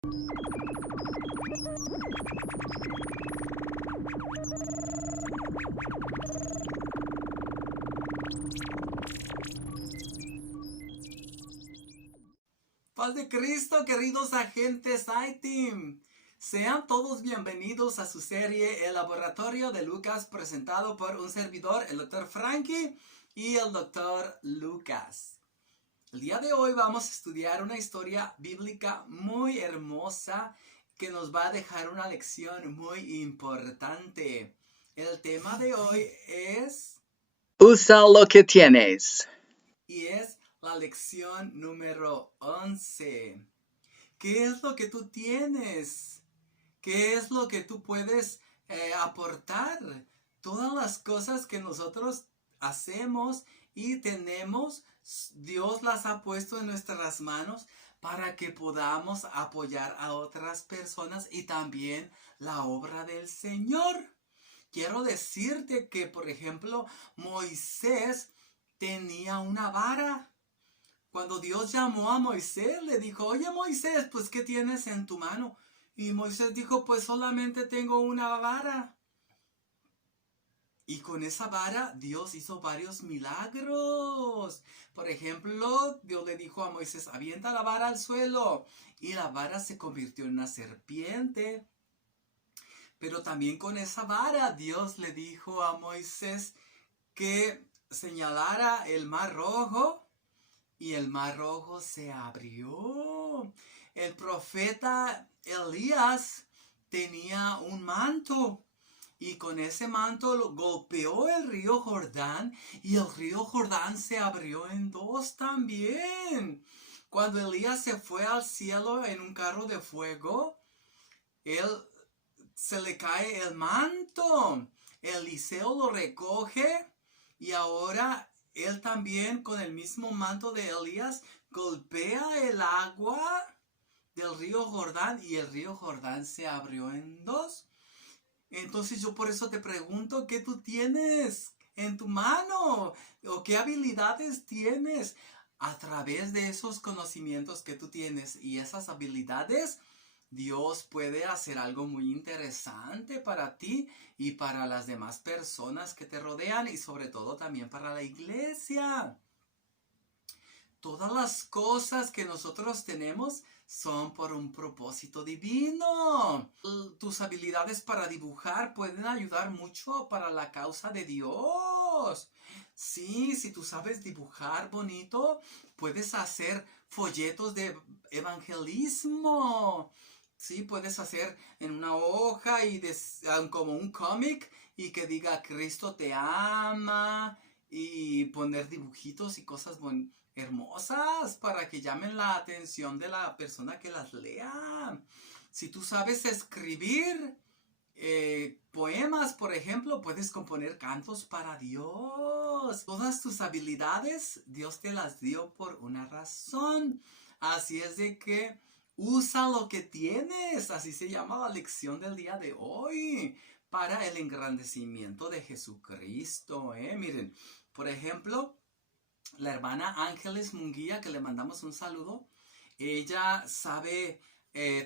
Paz de Cristo, queridos agentes iTeam. Sean todos bienvenidos a su serie El Laboratorio de Lucas, presentado por un servidor, el Dr. Frankie y el Dr. Lucas. El día de hoy vamos a estudiar una historia bíblica muy hermosa que nos va a dejar una lección muy importante. El tema de hoy es... Usa lo que tienes. Y es la lección número 11. ¿Qué es lo que tú tienes? ¿Qué es lo que tú puedes aportar? Todas las cosas que nosotros hacemos y tenemos, Dios las ha puesto en nuestras manos para que podamos apoyar a otras personas y también la obra del Señor. Quiero decirte que, por ejemplo, Moisés tenía una vara. Cuando Dios llamó a Moisés, le dijo, oye Moisés, pues ¿qué tienes en tu mano? Y Moisés dijo, pues solamente tengo una vara. Y con esa vara Dios hizo varios milagros. Por ejemplo, Dios le dijo a Moisés, avienta la vara al suelo. Y la vara se convirtió en una serpiente. Pero también con esa vara Dios le dijo a Moisés que señalara el mar rojo. Y el mar rojo se abrió. El profeta Elías tenía un manto. Y con ese manto lo golpeó el río Jordán. Y el río Jordán se abrió en dos también. Cuando Elías se fue al cielo en un carro de fuego, se le cae el manto. Eliseo lo recoge. Y ahora él también con el mismo manto de Elías golpea el agua del río Jordán y el río Jordán se abrió en dos. Entonces yo por eso te pregunto, ¿qué tú tienes en tu mano? ¿O qué habilidades tienes? A través de esos conocimientos que tú tienes y esas habilidades, Dios puede hacer algo muy interesante para ti y para las demás personas que te rodean y sobre todo también para la iglesia. Todas las cosas que nosotros tenemos son por un propósito divino. Tus habilidades para dibujar pueden ayudar mucho para la causa de Dios. Sí, si tú sabes dibujar bonito, puedes hacer folletos de evangelismo. Sí, puedes hacer en una hoja y como un cómic y que diga Cristo te ama y poner dibujitos y cosas hermosas para que llamen la atención de la persona que las lea. Si tú sabes escribir poemas, por ejemplo, puedes componer cantos para Dios. Todas tus habilidades, Dios te las dio por una razón. Así es de que usa lo que tienes. Así se llama la lección del día de hoy. Para el engrandecimiento de Jesucristo. Miren, por ejemplo, la hermana Ángeles Munguía, que le mandamos un saludo, ella sabe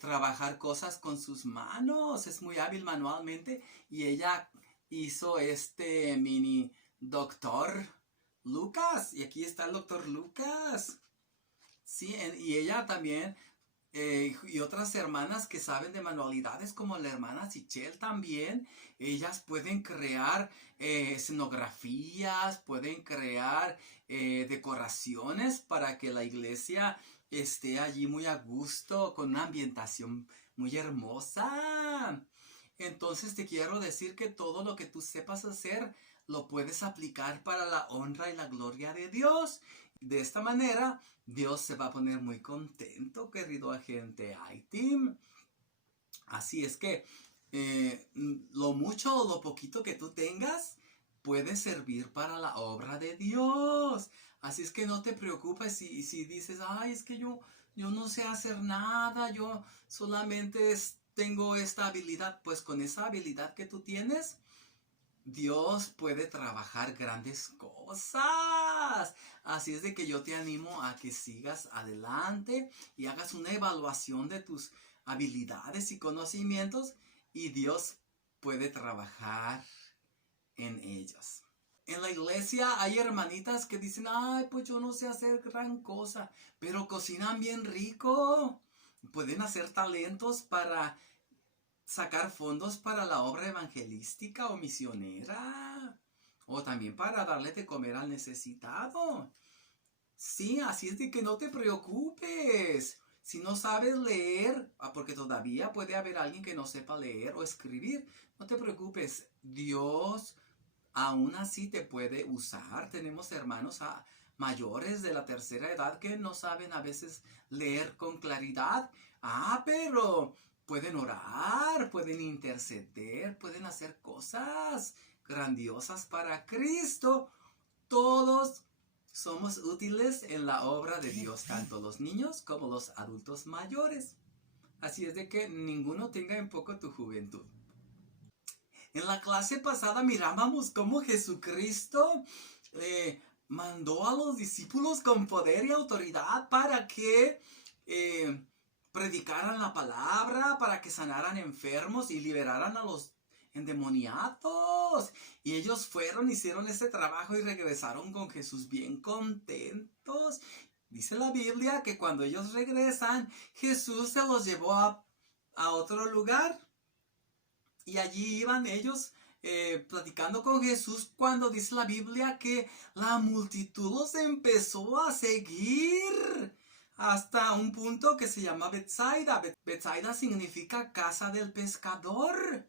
trabajar cosas con sus manos, es muy hábil manualmente y ella hizo este mini doctor Lucas y aquí está el doctor Lucas. Sí, y ella también y otras hermanas que saben de manualidades como la hermana Sichel también, ellas pueden crear escenografías, pueden crear decoraciones para que la iglesia esté allí muy a gusto, con una ambientación muy hermosa. Entonces te quiero decir que todo lo que tú sepas hacer lo puedes aplicar para la honra y la gloria de Dios. De esta manera, Dios se va a poner muy contento, querido agente iTeam. Así es que lo mucho o lo poquito que tú tengas puede servir para la obra de Dios. Así es que no te preocupes si dices, ay, es que yo no sé hacer nada, yo solamente tengo esta habilidad. Pues con esa habilidad que tú tienes, Dios puede trabajar grandes cosas. Así es de que yo te animo a que sigas adelante y hagas una evaluación de tus habilidades y conocimientos y Dios puede trabajar en ellos. En la iglesia hay hermanitas que dicen, ay, pues yo no sé hacer gran cosa, pero cocinan bien rico. Pueden hacer talentos para sacar fondos para la obra evangelística o misionera. O también para darle de comer al necesitado. Sí, así es de que no te preocupes. Si no sabes leer, porque todavía puede haber alguien que no sepa leer o escribir, no te preocupes. Dios aún así te puede usar. Tenemos hermanos mayores de la tercera edad que no saben a veces leer con claridad. Pero pueden orar, pueden interceder, pueden hacer cosas grandiosas para Cristo. Todos somos útiles en la obra de Dios, tanto los niños como los adultos mayores. Así es de que ninguno tenga en poco tu juventud. En la clase pasada mirábamos cómo Jesucristo mandó a los discípulos con poder y autoridad para que predicaran la palabra, para que sanaran enfermos y liberaran a los endemoniados. Y ellos fueron, hicieron ese trabajo y regresaron con Jesús bien contentos. Dice la Biblia que cuando ellos regresan, Jesús se los llevó a otro lugar. Y allí iban ellos platicando con Jesús cuando dice la Biblia que la multitud los empezó a seguir hasta un punto que se llama Betsaida. Betsaida significa casa del pescador.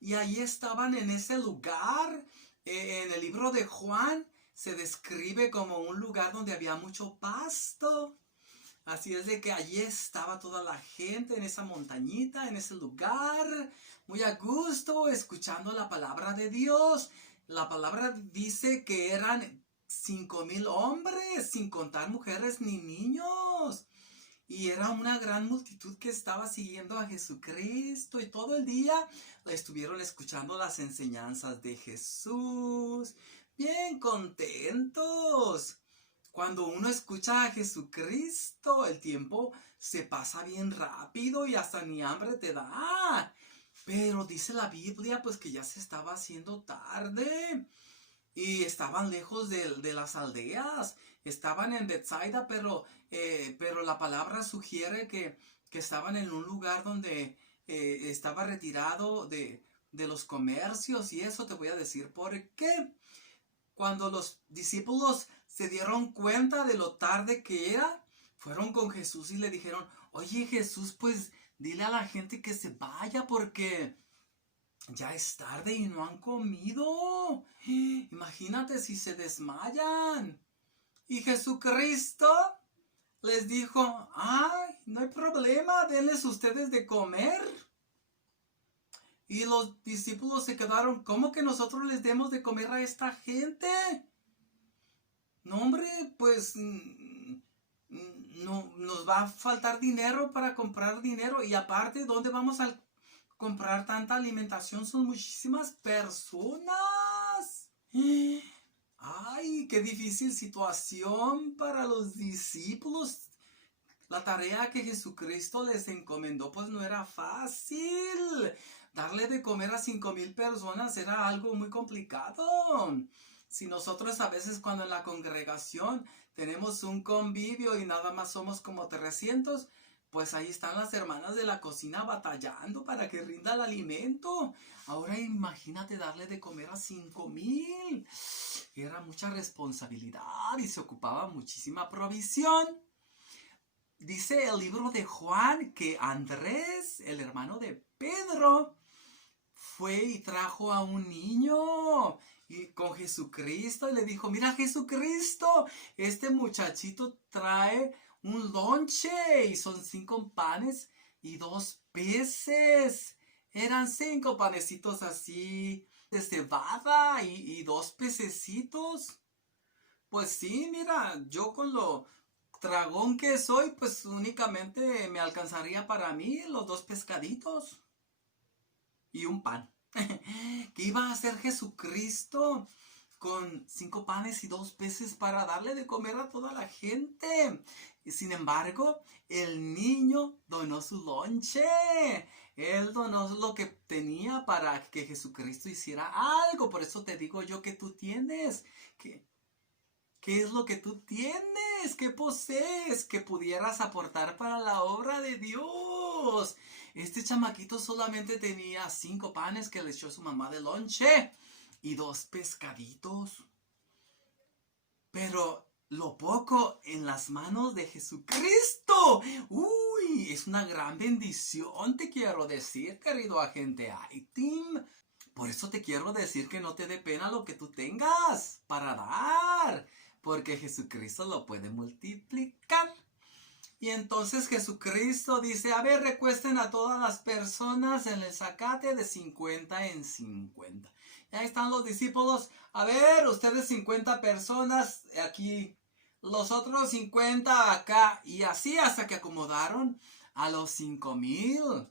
Y allí estaban en ese lugar. En el libro de Juan se describe como un lugar donde había mucho pasto. Así es de que allí estaba toda la gente en esa montañita, en ese lugar, muy a gusto, escuchando la palabra de Dios. La palabra dice que eran 5,000 hombres, sin contar mujeres ni niños. Y era una gran multitud que estaba siguiendo a Jesucristo y todo el día la estuvieron escuchando las enseñanzas de Jesús, bien contentos. Cuando uno escucha a Jesucristo, el tiempo se pasa bien rápido y hasta ni hambre te da. Pero dice la Biblia pues que ya se estaba haciendo tarde y estaban lejos de las aldeas. Estaban en Betsaida, pero la palabra sugiere que estaban en un lugar donde estaba retirado de los comercios, y eso te voy a decir por qué. Cuando los discípulos se dieron cuenta de lo tarde que era, fueron con Jesús y le dijeron, oye Jesús, pues dile a la gente que se vaya porque ya es tarde y no han comido. Imagínate si se desmayan. Y Jesucristo les dijo, ay, no hay problema, denles ustedes de comer. Y los discípulos se quedaron, ¿cómo que nosotros les demos de comer a esta gente? No, hombre, pues no nos va a faltar dinero para comprar dinero. Y aparte, ¿dónde vamos a comprar tanta alimentación? Son muchísimas personas. Ay, qué difícil situación para los discípulos. La tarea que Jesucristo les encomendó pues no era fácil. Darle de comer a 5,000 personas era algo muy complicado. Si nosotros a veces cuando en la congregación tenemos un convivio y nada más somos como 300, pues ahí están las hermanas de la cocina batallando para que rinda el alimento. Ahora imagínate darle de comer a 5,000. Era mucha responsabilidad y se ocupaba muchísima provisión. Dice el libro de Juan que Andrés, el hermano de Pedro, fue y trajo a un niño con Jesucristo y le dijo, mira Jesucristo, este muchachito trae un lonche y son 5 panes y 2 peces. Eran 5 panecitos así de cebada y 2 pececitos. Pues sí, mira, yo con lo dragón que soy, pues únicamente me alcanzaría para mí los 2 pescaditos y un pan. ¿Qué iba a hacer Jesucristo con 5 panes y 2 peces para darle de comer a toda la gente? Sin embargo, el niño donó su lonche. Él donó lo que tenía para que Jesucristo hiciera algo. Por eso te digo yo que tú tienes. ¿Qué es lo que tú tienes? ¿Qué posees que pudieras aportar para la obra de Dios? Este chamaquito solamente tenía 5 panes que le echó su mamá de lonche y 2 pescaditos. Pero lo poco en las manos de Jesucristo. Uy, es una gran bendición, te quiero decir, querido agente I-Team. Por eso te quiero decir que no te dé pena lo que tú tengas para dar, porque Jesucristo lo puede multiplicar. Y entonces Jesucristo dice, a ver, recuesten a todas las personas en el zacate de 50 en 50. Y ahí están los discípulos, a ver, ustedes 50 personas aquí, los otros 50 acá. Y así hasta que acomodaron a los 5,000.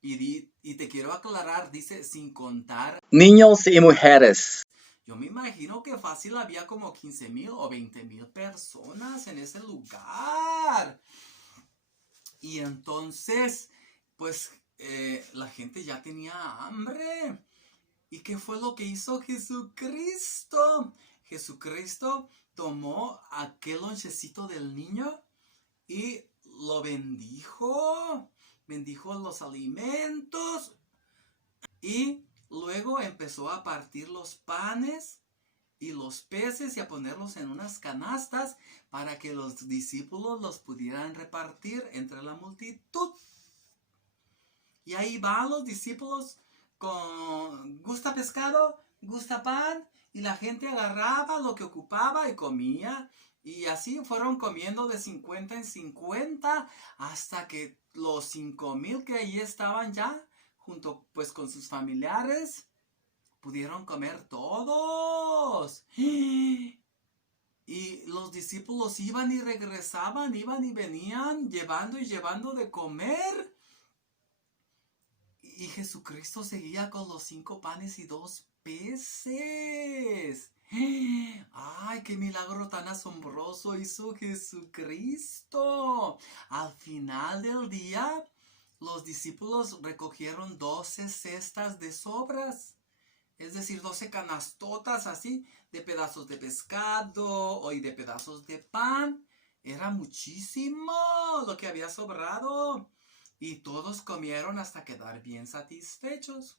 Y te quiero aclarar, dice, sin contar niños y mujeres. yo me imagino que fácil había como 15,000 o 20,000 personas en ese lugar. Y entonces, pues la gente ya tenía hambre. ¿Y qué fue lo que hizo Jesucristo? Jesucristo tomó aquel lonchecito del niño y lo bendijo. Bendijo los alimentos. Y luego empezó a partir los panes y los peces y a ponerlos en unas canastas para que los discípulos los pudieran repartir entre la multitud. Y ahí van los discípulos con gusta pescado, gusta pan, y la gente agarraba lo que ocupaba y comía. Y así fueron comiendo de 50 en 50 hasta que los 5,000 que allí estaban ya, junto pues con sus familiares, pudieron comer todos. Y los discípulos iban y regresaban, iban y venían, llevando y llevando de comer. Y Jesucristo seguía con los 5 panes y 2 peces. ¡Ay, qué milagro tan asombroso hizo Jesucristo! Al final del día, los discípulos recogieron 12 cestas de sobras. Es decir, 12 canastotas así de pedazos de pescado y de pedazos de pan. Era muchísimo lo que había sobrado. Y todos comieron hasta quedar bien satisfechos.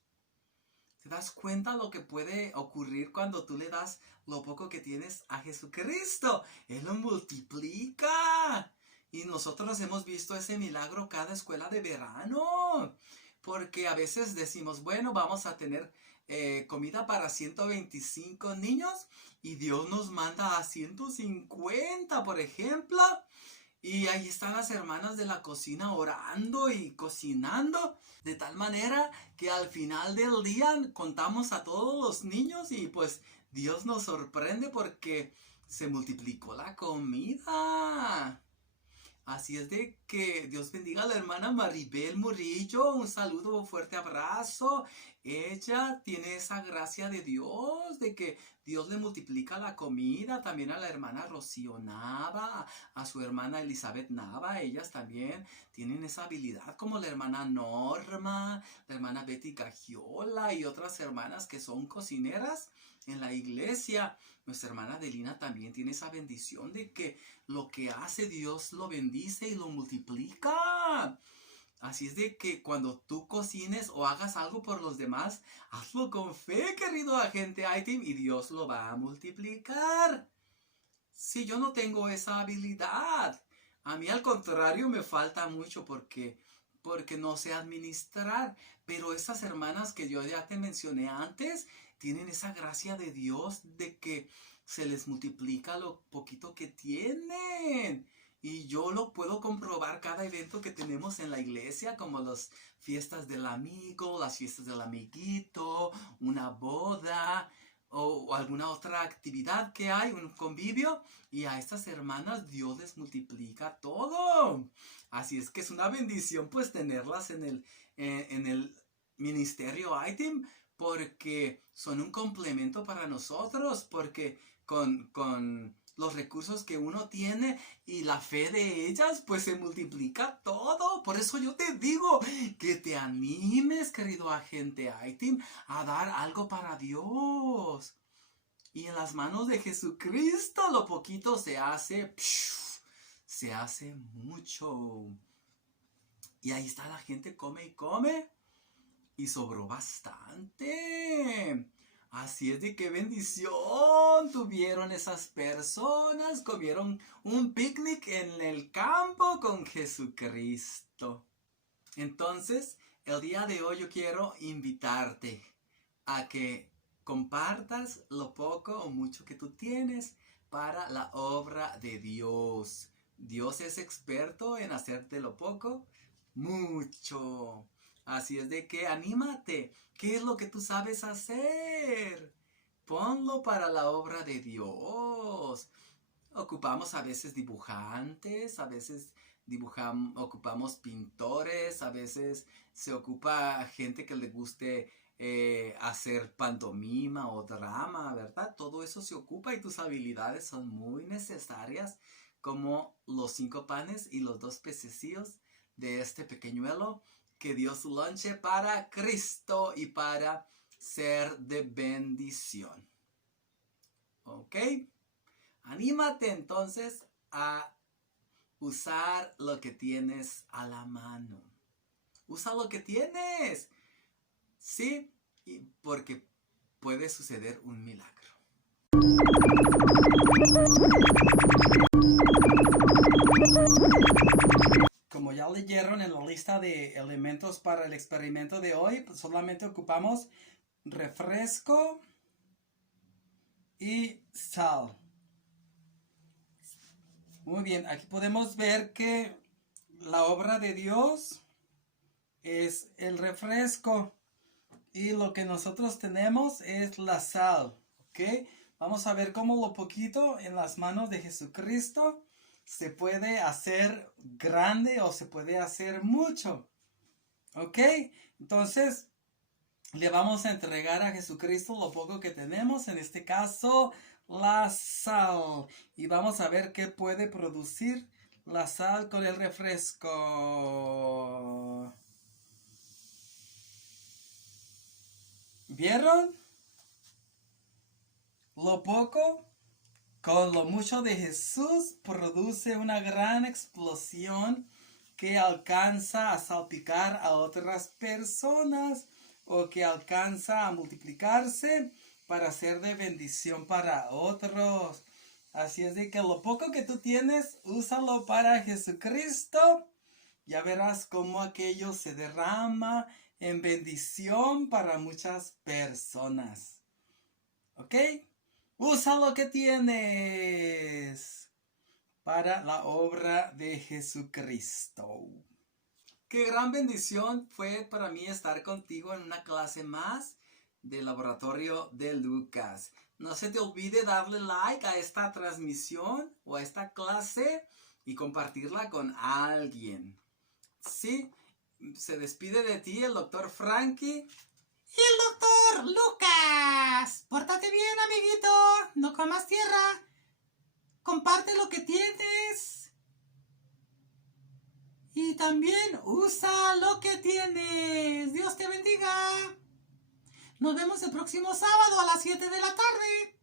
¿Te das cuenta lo que puede ocurrir cuando tú le das lo poco que tienes a Jesucristo? Él lo multiplica. Y nosotros hemos visto ese milagro cada escuela de verano. Porque a veces decimos, bueno, vamos a tener comida para 125 niños. Y Dios nos manda a 150, por ejemplo. Y ahí están las hermanas de la cocina orando y cocinando. De tal manera que al final del día contamos a todos los niños y pues Dios nos sorprende porque se multiplicó la comida. Así es de que Dios bendiga a la hermana Maribel Murillo. Un saludo, un fuerte abrazo. Ella tiene esa gracia de Dios, de que Dios le multiplica la comida. También a la hermana Rocío Nava, a su hermana Elizabeth Nava. Ellas también tienen esa habilidad, como la hermana Norma, la hermana Betty Gagiola y otras hermanas que son cocineras en la iglesia. Nuestra hermana Delina también tiene esa bendición de que lo que hace Dios lo bendice y lo multiplica. Así es de que cuando tú cocines o hagas algo por los demás, hazlo con fe, querido agente I-Team, y Dios lo va a multiplicar. Si yo no tengo esa habilidad, a mí al contrario me falta mucho porque no sé administrar. Pero esas hermanas que yo ya te mencioné antes, tienen esa gracia de Dios de que se les multiplica lo poquito que tienen. Y yo lo puedo comprobar cada evento que tenemos en la iglesia, como las fiestas del amigo, las fiestas del amiguito, una boda o alguna otra actividad que hay, un convivio. Y a estas hermanas Dios les multiplica todo. Así es que es una bendición pues tenerlas en el ministerio I-Team, porque son un complemento para nosotros, porque con los recursos que uno tiene y la fe de ellas, pues se multiplica todo. Por eso yo te digo que te animes, querido agente iTeam, a dar algo para Dios. Y en las manos de Jesucristo lo poquito se hace mucho. Y ahí está, la gente come y come. Y sobró bastante. Así es de qué bendición tuvieron esas personas. Comieron un picnic en el campo con Jesucristo. Entonces, el día de hoy yo quiero invitarte a que compartas lo poco o mucho que tú tienes para la obra de Dios. Dios es experto en hacer de lo poco mucho. Así es de que anímate. ¿Qué es lo que tú sabes hacer? Ponlo para la obra de Dios. Ocupamos a veces dibujantes, a veces ocupamos pintores, a veces se ocupa gente que le guste hacer pantomima o drama, ¿verdad? Todo eso se ocupa y tus habilidades son muy necesarias, como los 5 panes y los 2 pececillos de este pequeñuelo que dio su lonche para Cristo y para ser de bendición. ¿Ok? Anímate entonces a usar lo que tienes a la mano. Usa lo que tienes. Sí, porque puede suceder un milagro. Como ya leyeron en la lista de elementos para el experimento de hoy, pues solamente ocupamos refresco y sal. Muy bien, aquí podemos ver que la obra de Dios es el refresco y lo que nosotros tenemos es la sal, ¿ok? Vamos a ver cómo lo poquito en las manos de Jesucristo se puede hacer grande o se puede hacer mucho. ¿Ok? Entonces, le vamos a entregar a Jesucristo lo poco que tenemos. En este caso, la sal. Y vamos a ver qué puede producir la sal con el refresco. ¿Vieron? Lo poco con lo mucho de Jesús produce una gran explosión que alcanza a salpicar a otras personas o que alcanza a multiplicarse para ser de bendición para otros. Así es de que lo poco que tú tienes, úsalo para Jesucristo. Ya verás cómo aquello se derrama en bendición para muchas personas. ¿Ok? Usa lo que tienes para la obra de Jesucristo. Qué gran bendición fue para mí estar contigo en una clase más del laboratorio de Lucas. No se te olvide darle like a esta transmisión o a esta clase y compartirla con alguien. Sí, se despide de ti el doctor Frankie. Y el doctor Lucas. Pórtate bien, amiguito. No comas tierra. Comparte lo que tienes. Y también usa lo que tienes. Dios te bendiga. Nos vemos el próximo sábado a las 7 de la tarde.